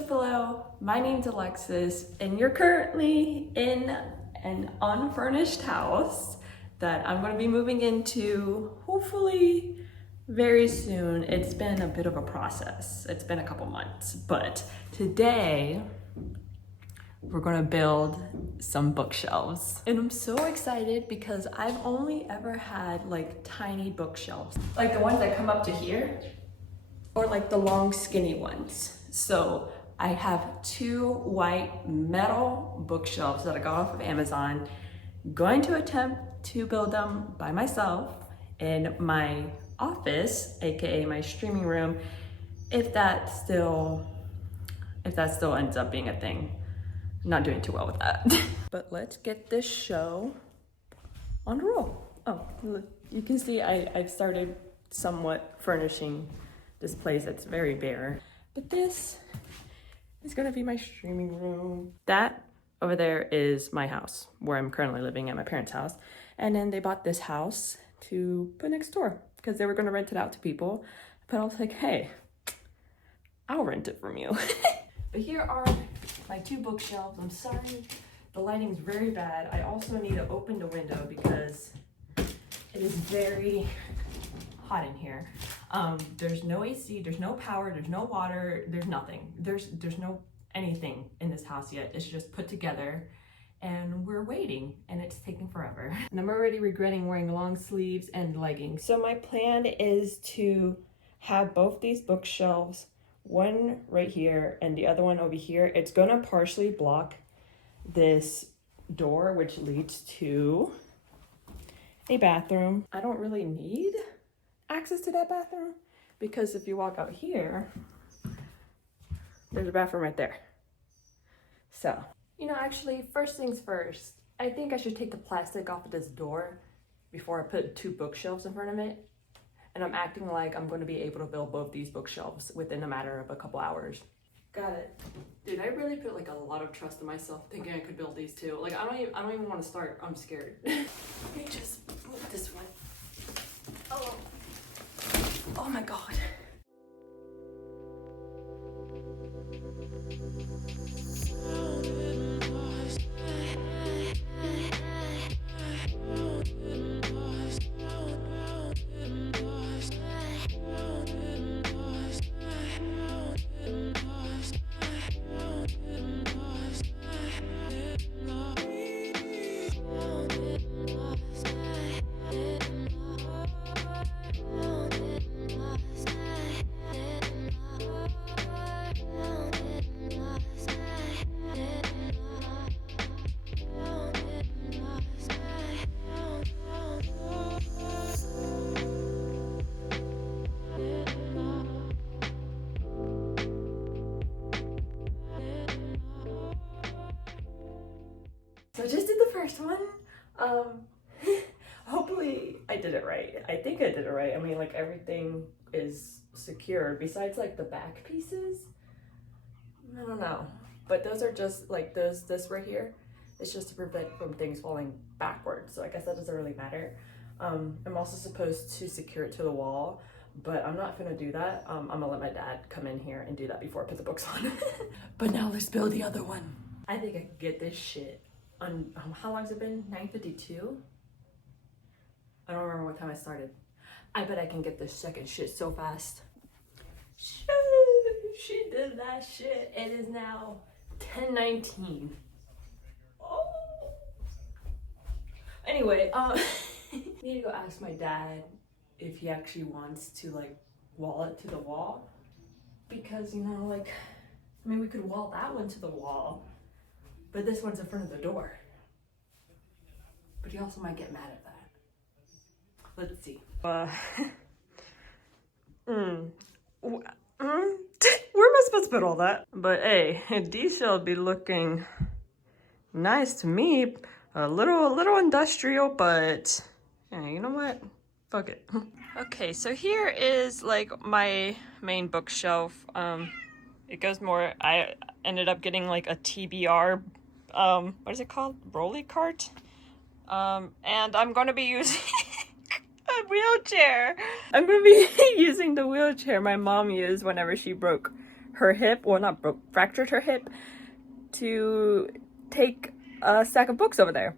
Philo, my name's Alexis, and you're currently in an unfurnished house that I'm going to be moving into hopefully very soon. It's been a bit of a process. It's been a couple months, but today we're going to build some bookshelves. And I'm so excited because I've only ever had like tiny bookshelves, like the ones that come up to here, or like the long skinny ones. So I have two white metal bookshelves that I got off of Amazon. Going to attempt to build them by myself in my office, aka my streaming room, if that still ends up being a thing. I'm not doing too well with that. But let's get this show on the roll. Oh, look, you can see I've started somewhat furnishing this place that's very bare. But this is gonna be my streaming room. That over there is my house, where I'm currently living at my parents' house. And then they bought this house to put next door because they were gonna rent it out to people. But I was like, hey, I'll rent it from you. But here are my two bookshelves. I'm sorry, the lighting's very bad. I also need to open the window because it is very hot in here. There's no AC, there's no power, there's no water, there's nothing. There's no anything in this house yet. It's just put together and we're waiting and it's taking forever. And I'm already regretting wearing long sleeves and leggings. So my plan is to have both these bookshelves, one right here and the other one over here. It's gonna partially block this door, which leads to a bathroom. I don't really need access to that bathroom because if you walk out here, there's a bathroom right there. So, you know, actually, first things first, I think I should take the plastic off of this door before I put two bookshelves in front of it. And I'm acting like I'm going to be able to build both these bookshelves within a matter of a couple hours. Got it. Dude, I really put like a lot of trust in myself thinking I could build these two. Like, I don't even want to start. I'm scared. Let me just move this one. Oh my God. So I just did the first one. Hopefully I did it right. I think I did it right. I mean, like everything is secure besides like the back pieces. I don't know, but those are just like this right here. It's just to prevent from things falling backwards. So I guess that doesn't really matter. I'm also supposed to secure it to the wall, but I'm not gonna do that. I'm gonna let my dad come in here and do that before I put the books on. But now let's build the other one. I think I could get this shit on, how long has it been? 9:52? I don't remember what time I started. I bet I can get this second shit so fast. She did that shit. It is now 10:19. Oh. Anyway, need to go ask my dad if he actually wants to like wall it to the wall. Because, you know, like, I mean, we could wall that one to the wall, but this one's in front of the door. But he also might get mad at that. Let's see. Where am I supposed to put all that? But hey, these shall be looking nice to me. A little industrial, but yeah, you know what? Fuck it. Okay, so here is like my main bookshelf. It goes more. I ended up getting like a TBR. What is it called? Rolly cart. And I'm going to be using a wheelchair. I'm going to be using the wheelchair my mom used whenever she broke her hip, well not broke, fractured her hip, to take a stack of books over there.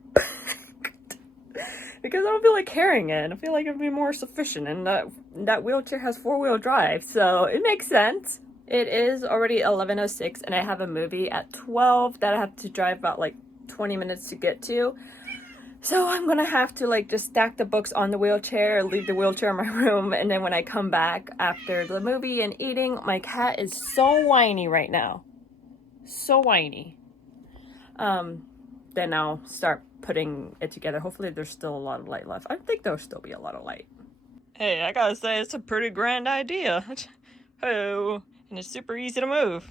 Because I don't feel like carrying it. I feel like it'd be more sufficient, and that wheelchair has 4-wheel drive, so it makes sense. It is already 11:06, and I have a movie at 12 that I have to drive about like 20 minutes to get to. So I'm gonna have to like just stack the books on the wheelchair, leave the wheelchair in my room, and then when I come back after the movie and eating, my cat is so whiny right now. So whiny. Then I'll start putting it together. Hopefully there's still a lot of light left. I think there'll still be a lot of light. Hey, I gotta say, it's a pretty grand idea. Oh, and it's super easy to move.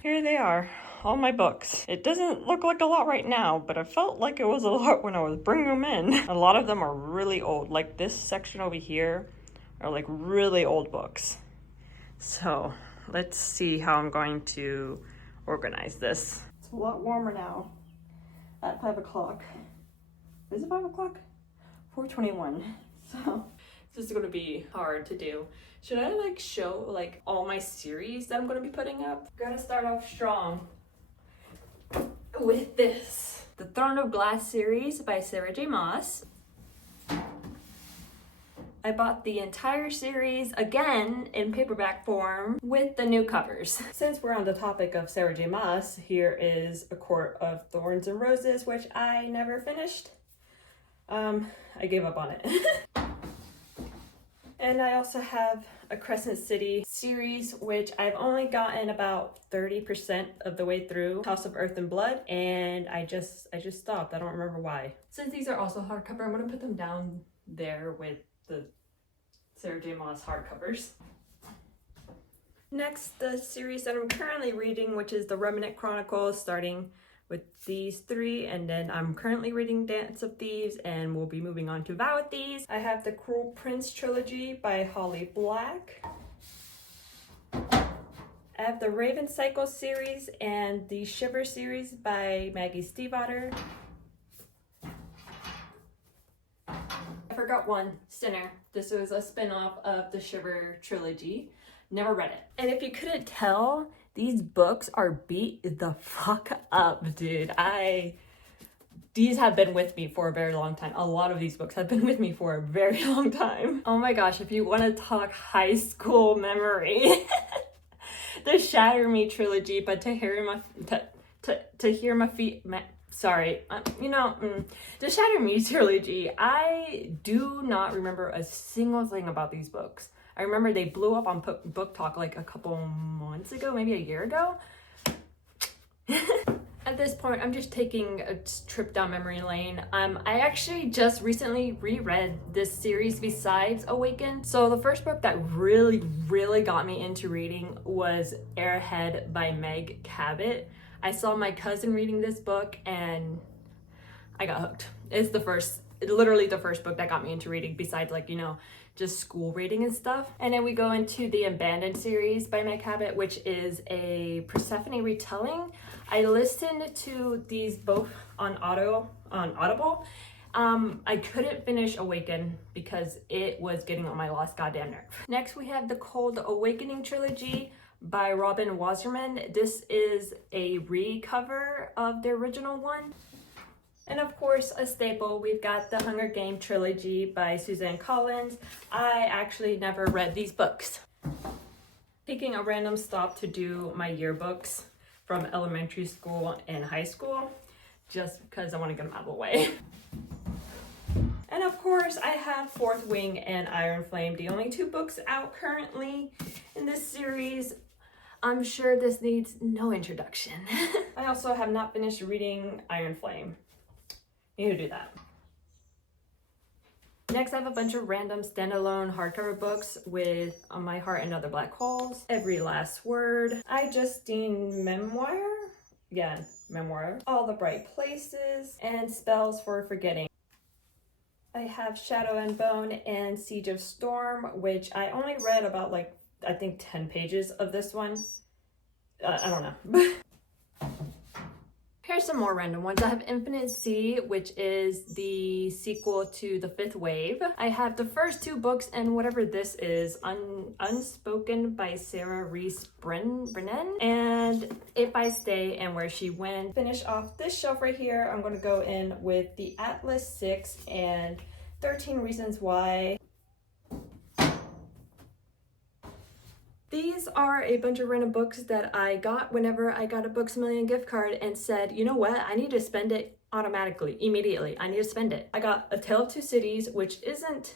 Here they are, all my books. It doesn't look like a lot right now, but I felt like it was a lot when I was bringing them in. A lot of them are really old. Like this section over here are like really old books. So let's see how I'm going to organize this. It's a lot warmer now at 5 o'clock. Is it 5 o'clock? 4:21. So this is gonna be hard to do. Should I like show like all my series that I'm gonna be putting up? Gotta start off strong with this. The Throne of Glass series by Sarah J. Maas. I bought the entire series again in paperback form with the new covers. Since we're on the topic of Sarah J. Maas, here is A Court of Thorns and Roses, which I never finished. I gave up on it. And I also have a Crescent City series, which I've only gotten about 30% of the way through, House of Earth and Blood, and I just stopped. I don't remember why. Since these are also hardcover, I'm gonna put them down there with the Sarah J. Maas hardcovers. Next, the series that I'm currently reading, which is the Remnant Chronicles, starting with these three, and then I'm currently reading Dance of Thieves, and we'll be moving on to Vow of Thieves. I have the Cruel Prince trilogy by Holly Black. I have the Raven Cycle series and the Shiver series by Maggie Stiefvater. I forgot one, Sinner. This was a spin-off of the Shiver trilogy. Never read it. And if you couldn't tell, these books are beat the fuck up, dude. These have been with me for a very long time. A lot of these books have been with me for a very long time. Oh my gosh, if you want to talk high school memory, the Shatter Me trilogy, but the Shatter Me trilogy, I do not remember a single thing about these books. I remember they blew up on Book Talk like a couple months ago, maybe a year ago. At this point, I'm just taking a trip down memory lane. I actually just recently reread this series besides Awaken. So the first book that really got me into reading was Airhead by Meg Cabot. I saw my cousin reading this book and I got hooked. It's literally the first book that got me into reading besides like, just school reading and stuff. And then we go into the Abandoned series by Meg Cabot, which is a Persephone retelling. I listened to these both on Audible. I couldn't finish Awaken because it was getting on my last goddamn nerve. Next, we have the Cold Awakening trilogy by Robin Wasserman. This is a recover of the original one. And of course, a staple, we've got the Hunger Game trilogy by Suzanne Collins. I actually never read these books. Taking a random stop to do my yearbooks from elementary school and high school, just because I want to get them out of the way. And of course, I have Fourth Wing and Iron Flame, the only two books out currently in this series. I'm sure this needs no introduction. I also have not finished reading Iron Flame. Need to do that. Next, I have a bunch of random standalone hardcover books with My Heart and Other Black Holes, Every Last Word, I Justine Memoir, Memoir, All the Bright Places, and Spells for Forgetting. I have Shadow and Bone and Siege of Storm, which I only read about like I think 10 pages of this one. I don't know. Here's some more random ones. I have Infinite Sea, which is the sequel to The Fifth Wave. I have the first two books and whatever this is, Unspoken by Sarah Reese Brennan, and If I Stay and Where She Went. Finish off this shelf right here. I'm going to go in with the Atlas 6 and 13 Reasons Why. These are a bunch of random books that I got whenever I got a Books A Million gift card and said, you know what, I need to spend it automatically, immediately. I need to spend it. I got A Tale of Two Cities, which isn't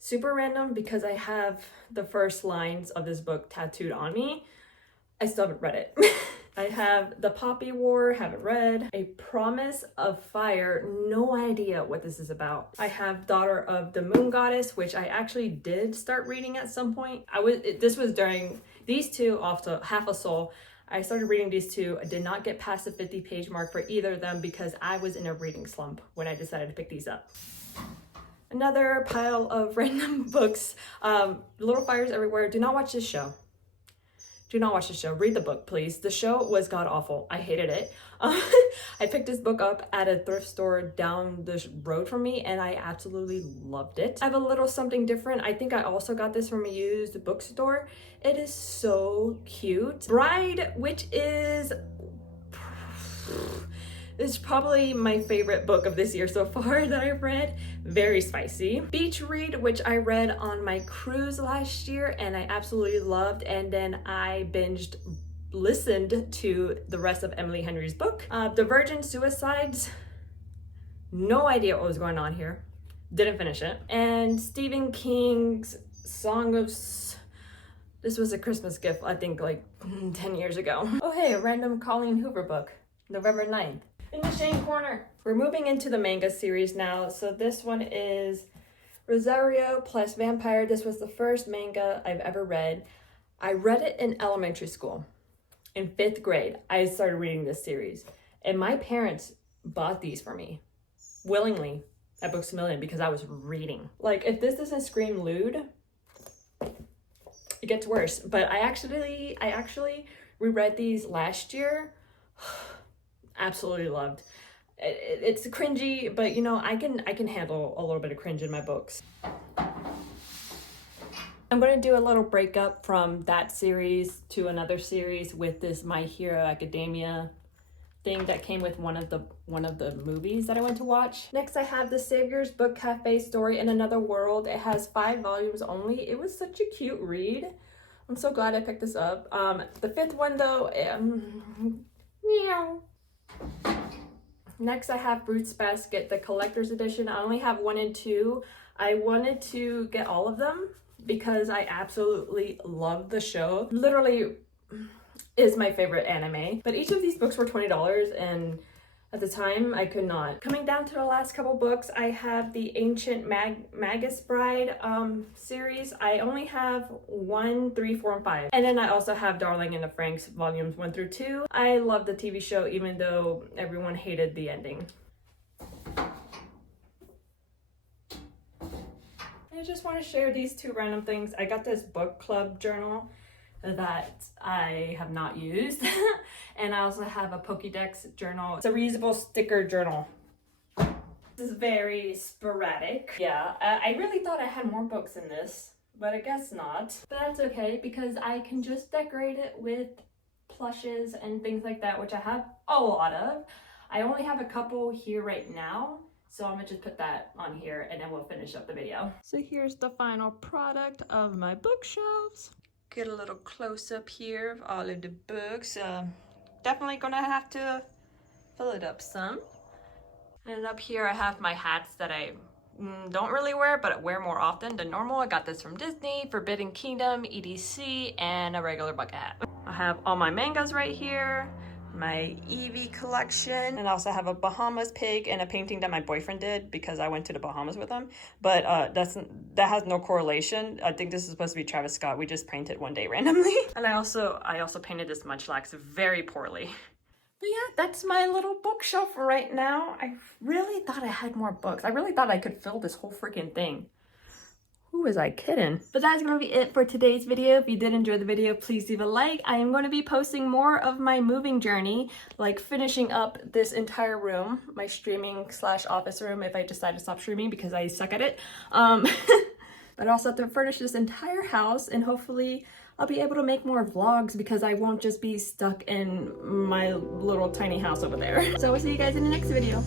super random because I have the first lines of this book tattooed on me. I still haven't read it. I have The Poppy War, haven't read. A Promise of Fire, no idea what this is about. I have Daughter of the Moon Goddess, which I actually did start reading at some point. This was during these two, off to Half a Soul. I started reading these two. I did not get past the 50-page mark for either of them because I was in a reading slump when I decided to pick these up. Another pile of random books. Little Fires Everywhere. Do not watch this show. Do not watch the show. Read the book, please. The show was god-awful. I hated it. I picked this book up at a thrift store down the road from me, and I absolutely loved it. I have a little something different. I think I also got this from a used bookstore. It is so cute. Bride, which is probably my favorite book of this year so far that I've read. Very spicy. Beach Read, which I read on my cruise last year and I absolutely loved, and then I listened to the rest of Emily Henry's book. Divergent Suicides, no idea what was going on here. Didn't finish it. And Stephen King's Song of... This was a Christmas gift, I think like 10 years ago. Oh hey, a random Colleen Hoover book, November 9th. In the shame corner. We're moving into the manga series now. So this one is Rosario plus Vampire. This was the first manga I've ever read. I read it in elementary school. In 5th grade, I started reading this series. And my parents bought these for me willingly at Books A Million because I was reading. Like, if this doesn't scream lewd, it gets worse. But I actually reread these last year. Absolutely loved. It's cringy, but you know, I can handle a little bit of cringe in my books. I'm going to do a little breakup from that series to another series with this My Hero Academia thing that came with one of the movies that I went to watch. Next, I have The Savior's Book Cafe Story in Another World. It has 5 volumes only. It was such a cute read. I'm so glad I picked this up. The 5th one though, meow. Next, I have Fruits Basket, the collector's edition. I only have 1 and 2. I wanted to get all of them because I absolutely love the show. Literally is my favorite anime. But each of these books were $20 and at the time I could not. Coming down to the last couple books, I have the Ancient Magus Bride series. I only have 1, 3, 4, and 5. And then I also have Darling in the Franxx volumes 1 through 2. I love the TV show even though everyone hated the ending. I just want to share these 2 random things. I got this book club journal that I have not used. And I also have a Pokédex journal. It's a reusable sticker journal. This is very sporadic. Yeah, I really thought I had more books in this, but I guess not. But that's okay because I can just decorate it with plushes and things like that, which I have a lot of. I only have a couple here right now, so I'm gonna just put that on here and then we'll finish up the video. So here's the final product of my bookshelves. Get a little close up here of all of the books. Definitely gonna have to fill it up some. And up here I have my hats that I don't really wear, but I wear more often than normal. I got this from Disney, Forbidden Kingdom, EDC, and a regular bucket hat. I have all my mangas right here, my Eevee collection, and I also have a Bahamas pig and a painting that my boyfriend did because I went to the Bahamas with him. But that has no correlation. I think this is supposed to be Travis Scott. We just painted one day randomly. And I also painted this Munchlax very poorly. But yeah, that's my little bookshelf right now. I really thought I had more books. I really thought I could fill this whole freaking thing. Who was I kidding? But that's gonna be it for today's video. If you did enjoy the video, please leave a like. I am going to be posting more of my moving journey, like finishing up this entire room, my streaming / office room, if I decide to stop streaming because I suck at it. But I also have to furnish this entire house, and hopefully I'll be able to make more vlogs because I won't just be stuck in my little tiny house over there. So I'll see you guys in the next video.